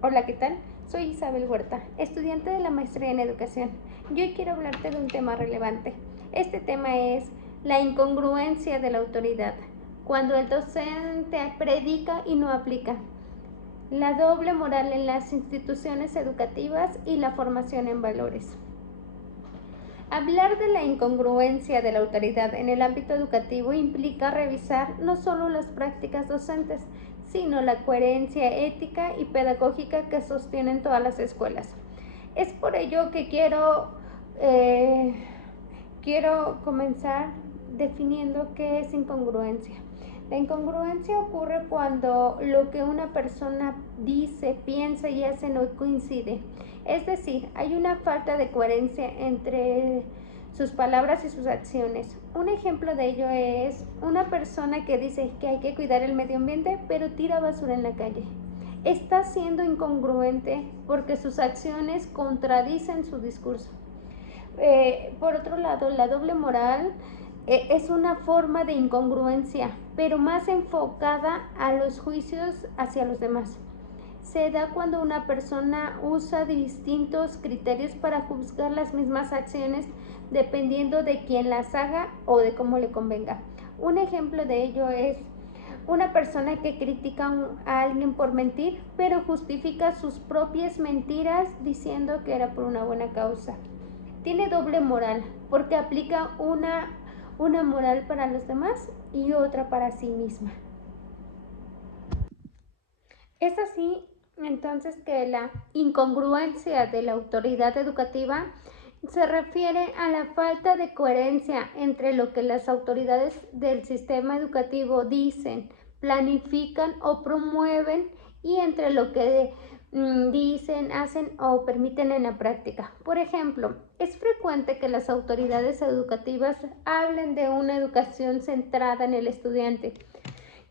Hola, ¿qué tal? Soy Isabel Huerta, estudiante de la maestría en educación. Yo hoy quiero hablarte de un tema relevante. Este tema es la incongruencia de la autoridad, cuando el docente predica y no aplica, la doble moral en las instituciones educativas y la formación en valores. Hablar de la incongruencia de la autoridad en el ámbito educativo implica revisar no solo las prácticas docentes, sino la coherencia ética y pedagógica que sostienen todas las escuelas. Es por ello que quiero comenzar definiendo qué es incongruencia. La incongruencia ocurre cuando lo que una persona dice, piensa y hace no coincide. Es decir, hay una falta de coherencia entre sus palabras y sus acciones. Un ejemplo de ello es una persona que dice que hay que cuidar el medio ambiente, pero tira basura en la calle. Está siendo incongruente porque sus acciones contradicen su discurso. Por otro lado, la doble moral es una forma de incongruencia, pero más enfocada a los juicios hacia los demás. Se da cuando una persona usa distintos criterios para juzgar las mismas acciones dependiendo de quién las haga o de cómo le convenga. Un ejemplo de ello es una persona que critica a alguien por mentir, pero justifica sus propias mentiras diciendo que era por una buena causa. Tiene doble moral porque aplica una moral para los demás y otra para sí misma. Es así entonces que la incongruencia de la autoridad educativa se refiere a la falta de coherencia entre lo que las autoridades del sistema educativo dicen, planifican o promueven y entre lo que dicen, hacen o permiten en la práctica. Por ejemplo, es frecuente que las autoridades educativas hablen de una educación centrada en el estudiante,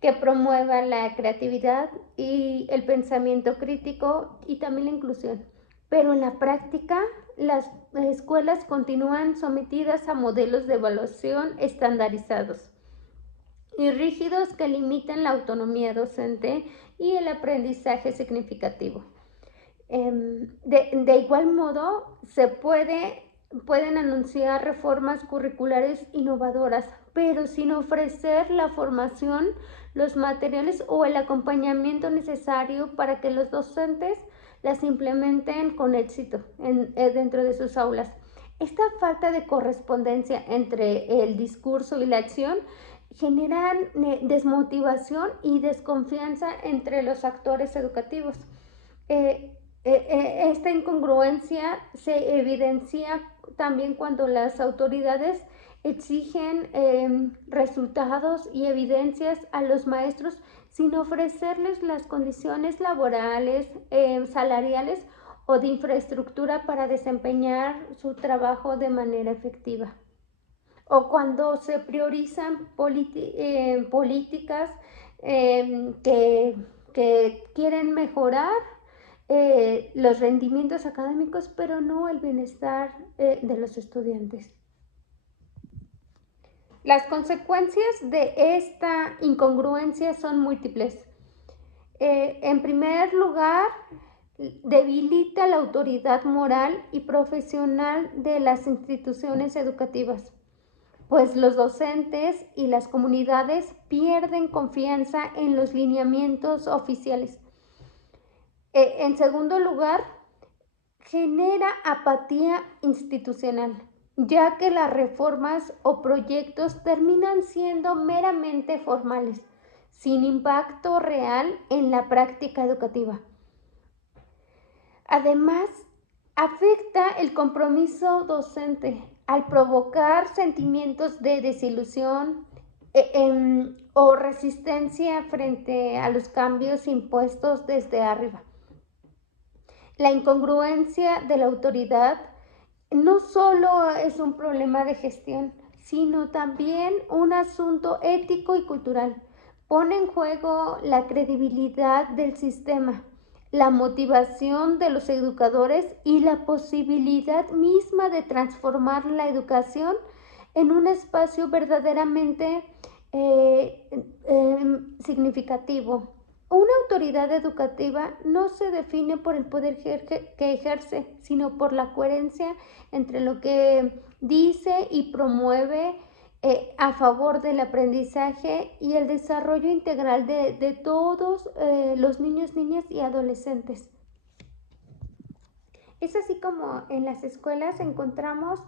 que promueva la creatividad y el pensamiento crítico y también la inclusión. Pero en la práctica, las escuelas continúan sometidas a modelos de evaluación estandarizados y rígidos que limitan la autonomía docente y el aprendizaje significativo. De igual modo, pueden anunciar reformas curriculares innovadoras, pero sin ofrecer la formación, los materiales o el acompañamiento necesario para que los docentes las implementen con éxito dentro de sus aulas. Esta falta de correspondencia entre el discurso y la acción generan desmotivación y desconfianza entre los actores educativos. Esta incongruencia se evidencia también cuando las autoridades exigen resultados y evidencias a los maestros sin ofrecerles las condiciones laborales, salariales o de infraestructura para desempeñar su trabajo de manera efectiva. O cuando se priorizan políticas que quieren mejorar los rendimientos académicos, pero no el bienestar de los estudiantes. Las consecuencias de esta incongruencia son múltiples. En primer lugar, debilita la autoridad moral y profesional de las instituciones educativas, pues los docentes y las comunidades pierden confianza en los lineamientos oficiales. En segundo lugar, genera apatía institucional, ya que las reformas o proyectos terminan siendo meramente formales, sin impacto real en la práctica educativa. Además, afecta el compromiso docente al provocar sentimientos de desilusión o resistencia frente a los cambios impuestos desde arriba. La incongruencia de la autoridad no solo es un problema de gestión, sino también un asunto ético y cultural. Pone en juego la credibilidad del sistema, la motivación de los educadores y la posibilidad misma de transformar la educación en un espacio verdaderamente significativo. Una autoridad educativa no se define por el poder que ejerce, sino por la coherencia entre lo que dice y promueve a favor del aprendizaje y el desarrollo integral de todos los niños, niñas y adolescentes. Es así como en las escuelas encontramos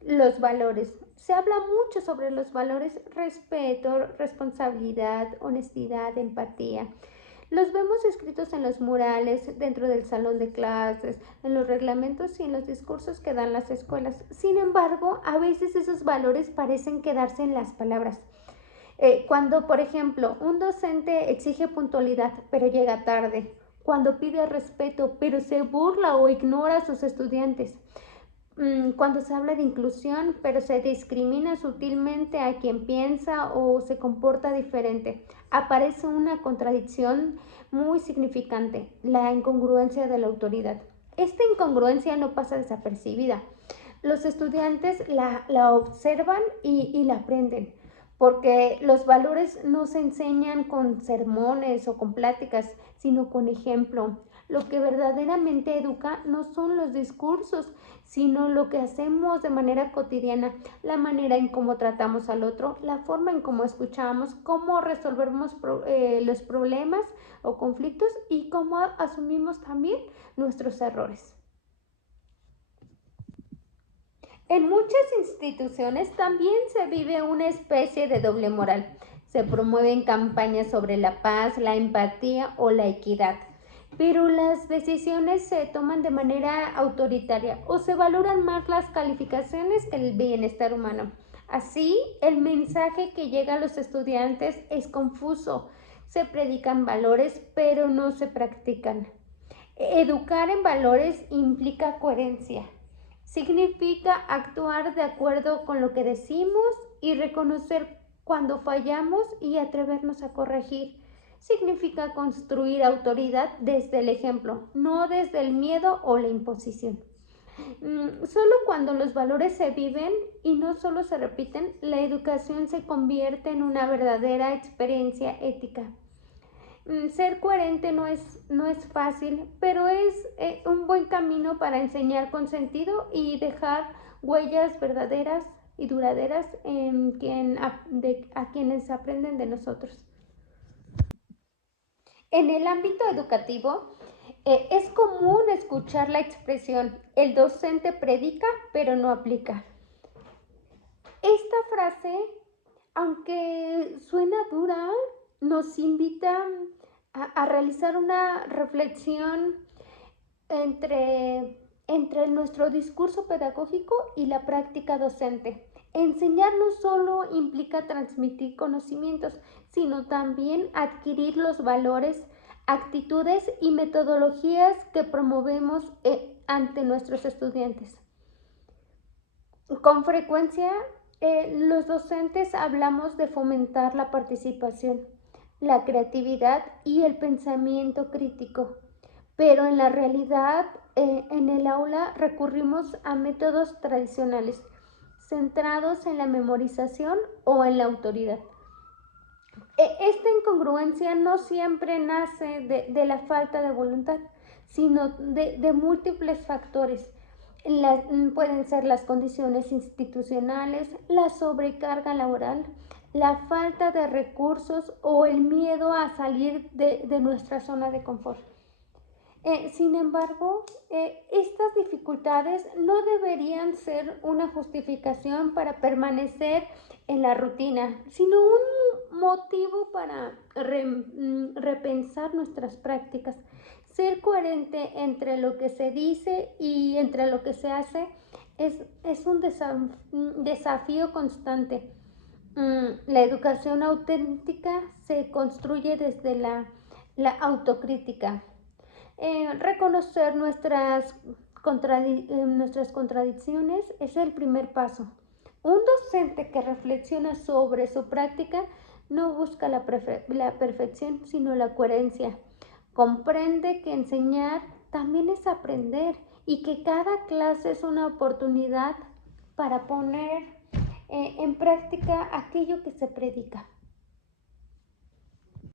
los valores. Se habla mucho sobre los valores: respeto, responsabilidad, honestidad, empatía. Los vemos escritos en los murales, dentro del salón de clases, en los reglamentos y en los discursos que dan las escuelas. Sin embargo, a veces esos valores parecen quedarse en las palabras. Cuando, por ejemplo, un docente exige puntualidad, pero llega tarde. Cuando pide respeto, pero se burla o ignora a sus estudiantes. Cuando se habla de inclusión, pero se discrimina sutilmente a quien piensa o se comporta diferente. Aparece una contradicción muy significante: la incongruencia de la autoridad. Esta incongruencia no pasa desapercibida. Los estudiantes la observan y la aprenden, porque los valores no se enseñan con sermones o con pláticas, sino con ejemplo. Lo que verdaderamente educa no son los discursos, sino lo que hacemos de manera cotidiana, la manera en cómo tratamos al otro, la forma en cómo escuchamos, cómo resolvemos los problemas o conflictos y cómo asumimos también nuestros errores. En muchas instituciones también se vive una especie de doble moral. Se promueven campañas sobre la paz, la empatía o la equidad, pero las decisiones se toman de manera autoritaria o se valoran más las calificaciones que el bienestar humano. Así, el mensaje que llega a los estudiantes es confuso. Se predican valores, pero no se practican. Educar en valores implica coherencia. Significa actuar de acuerdo con lo que decimos y reconocer cuando fallamos y atrevernos a corregir. Significa construir autoridad desde el ejemplo, no desde el miedo o la imposición. Solo cuando los valores se viven y no solo se repiten, la educación se convierte en una verdadera experiencia ética. Ser coherente no es fácil, pero es un buen camino para enseñar con sentido y dejar huellas verdaderas y duraderas a quienes aprenden de nosotros. En el ámbito educativo, es común escuchar la expresión: el docente predica, pero no aplica. Esta frase, aunque suena dura, nos invita a realizar una reflexión entre nuestro discurso pedagógico y la práctica docente. Enseñar no solo implica transmitir conocimientos, sino también adquirir los valores, actitudes y metodologías que promovemos ante nuestros estudiantes. Con frecuencia, los docentes hablamos de fomentar la participación, la creatividad y el pensamiento crítico, pero en la realidad, en el aula recurrimos a métodos tradicionales centrados en la memorización o en la autoridad. Esta incongruencia no siempre nace de la falta de voluntad, sino de múltiples factores. Pueden ser las condiciones institucionales, la sobrecarga laboral, la falta de recursos o el miedo a salir de nuestra zona de confort. Sin embargo, estas dificultades no deberían ser una justificación para permanecer en la rutina, sino un motivo para repensar nuestras prácticas. Ser coherente entre lo que se dice y entre lo que se hace es un desafío constante. La educación auténtica se construye desde la autocrítica. Reconocer nuestras contradicciones es el primer paso. Un docente que reflexiona sobre su práctica no busca la perfección, sino la coherencia. Comprende que enseñar también es aprender y que cada clase es una oportunidad para poner en práctica aquello que se predica.